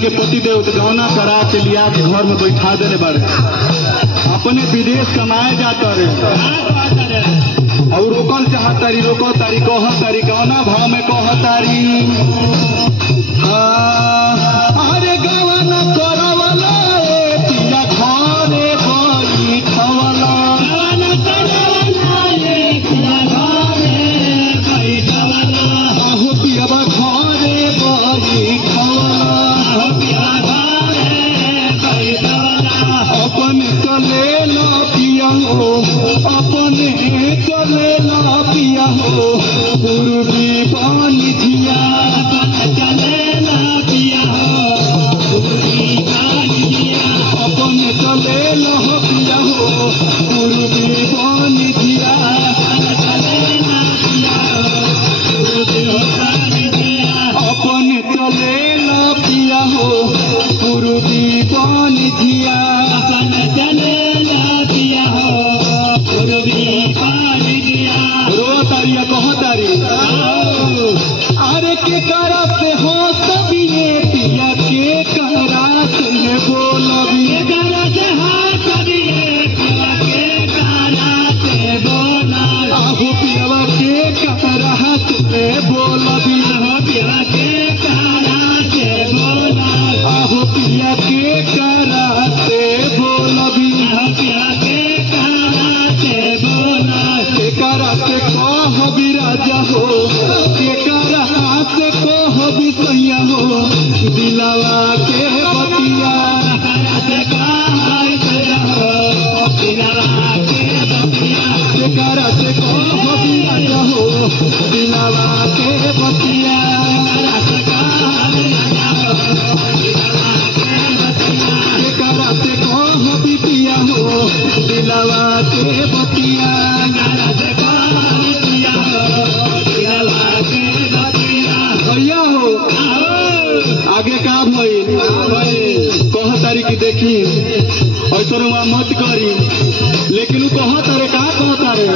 के पति देव गौना करा के लिया के घर में बैठा देने बारे अपने विदेश कमाए जाता रे और रोकल चाहतारी रोको तारी कह तारी कौना भाव में कह तारी अरे गवना करवला पिया घरे बैठवला अपने चले ला पिया हो पूर्वी पानी धिया चले ला पिया हो पूर्वी पानी धिया अपने चले ला पिया हो पूर्वी पानी धिया चले ला पिया हो पूर्वी पानी धिया अपने चले ला पिया हो पूर्वी पानी धिया अपने चले ला पिया हो तारिया कह तारी अरे के करा से हो तभी पिया के करा से बोलबी के करा से हो तभी पिया के करा से बोला आहू पिया के करा से बोलबी हो पिया के करा से बोला आहू पिया के करा से बोलबी हो पिया के करा से बोला के करा से कह बिराजा हो के करा से कह बिसैया हो दिलावा के बतिया से कह हो दिलावा के बतिया के करा से कह बिराजा हो दिलावा के बतिया से कह के करा से कह बिटिया हो दिलावा के बतिया भैया हो आगे का भइल कह तारी की देखी ऐसा मत करी लेकिन कह तारे का कह तारे